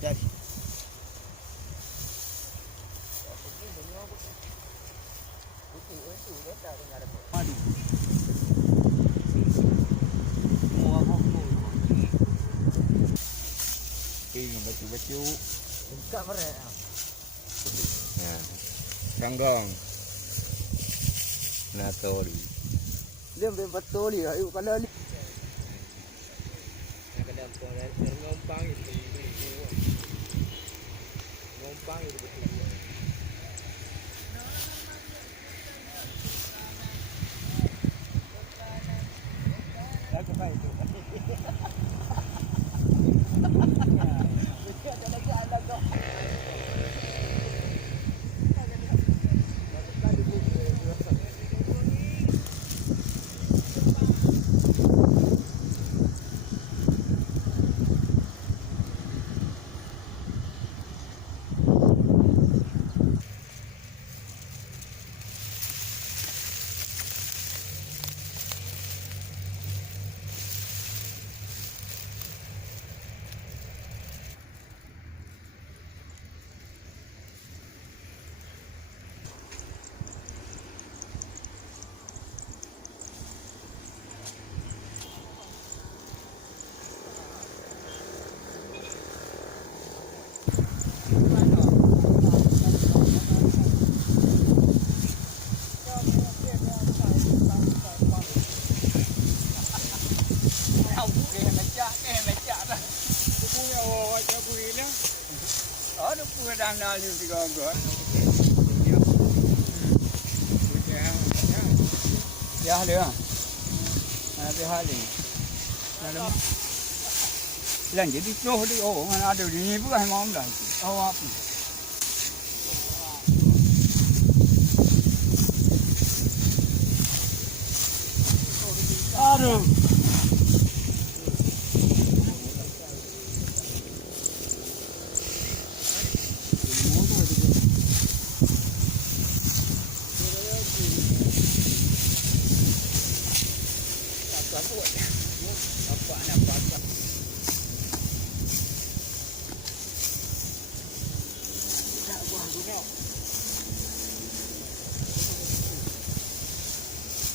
Jadi. Madu. Mua không mua. Ini baju-baju. Enggak mereka. Ya. Kanggong. Natori. Dia betul dia. Ayo kalau ni. Kadang ngompang itu. Ngompang itu betul. Aku tahu itu. Đang lên thì còn rồi. Ya dia. Ada hal ni. Lan jadi noh di mana ada ni bukan mau dah. Awak. Aduh.